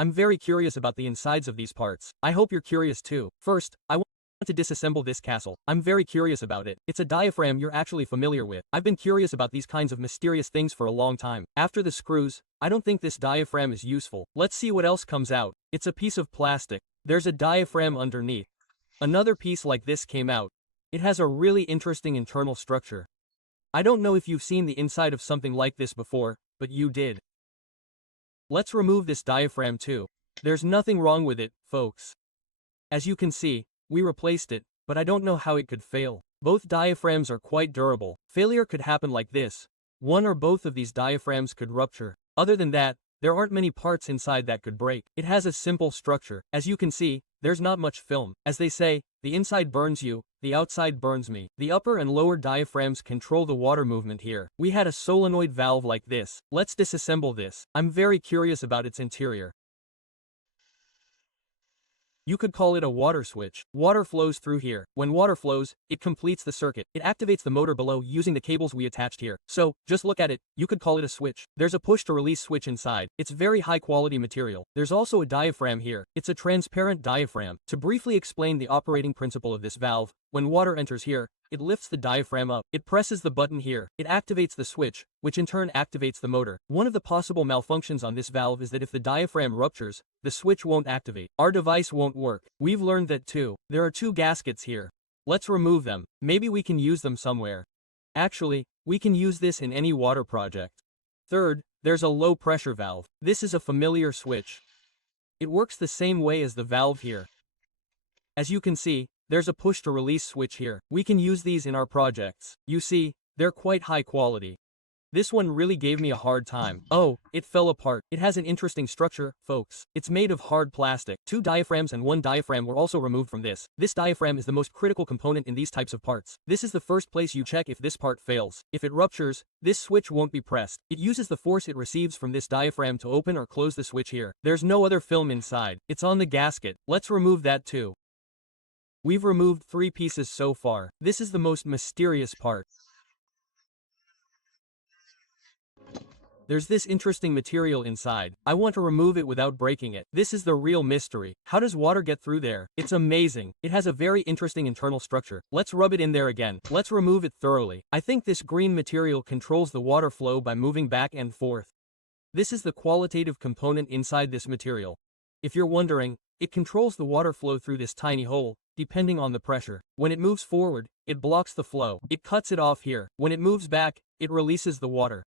I'm very curious about the insides of these parts. I hope you're curious too. First, I want to disassemble this castle. I'm very curious about it. It's a diaphragm you're actually familiar with. I've been curious about these kinds of mysterious things for a long time. After the screws, I don't think this diaphragm is useful. Let's see what else comes out. It's a piece of plastic. There's a diaphragm underneath. Another piece like this came out. It has a really interesting internal structure. I don't know if you've seen the inside of something like this before, but you did. Let's remove this diaphragm too. There's nothing wrong with it, folks. As you can see, we replaced it, but I don't know how it could fail. Both diaphragms are quite durable. Failure could happen like this. One or both of these diaphragms could rupture. Other than that, there aren't many parts inside that could break. It has a simple structure. As you can see, there's not much film. As they say, the inside burns you, the outside burns me. The upper and lower diaphragms control the water movement here. We had a solenoid valve like this. Let's disassemble this. I'm very curious about its interior. You could call it a water switch. Water flows through here. When water flows, it completes the circuit. It activates the motor below using the cables we attached here. So, just look at it. You could call it a switch. There's a push-to-release switch inside. It's very high-quality material. There's also a diaphragm here. It's a transparent diaphragm. To briefly explain the operating principle of this valve, when water enters here, it lifts the diaphragm up. It presses the button here. It activates the switch, which in turn activates the motor. One of the possible malfunctions on this valve is that if the diaphragm ruptures, the switch won't activate. Our device won't work. We've learned that too. There are two gaskets here. Let's remove them. Maybe we can use them somewhere. Actually, we can use this in any water project. Third, there's a low pressure valve. This is a familiar switch. It works the same way as the valve here. As you can see, there's a push-to-release switch here. We can use these in our projects. You see, they're quite high quality. This one really gave me a hard time. Oh, it fell apart. It has an interesting structure, folks. It's made of hard plastic. Two diaphragms and one diaphragm were also removed from this. This diaphragm is the most critical component in these types of parts. This is the first place you check if this part fails. If it ruptures, this switch won't be pressed. It uses the force it receives from this diaphragm to open or close the switch here. There's no other film inside. It's on the gasket. Let's remove that too. We've removed 3 pieces so far. This is the most mysterious part. There's this interesting material inside. I want to remove it without breaking it. This is the real mystery. How does water get through there? It's amazing. It has a very interesting internal structure. Let's rub it in there again. Let's remove it thoroughly. I think this green material controls the water flow by moving back and forth. This is the qualitative component inside this material. If you're wondering, it controls the water flow through this tiny hole, depending on the pressure. When it moves forward, it blocks the flow. It cuts it off here. When it moves back, it releases the water.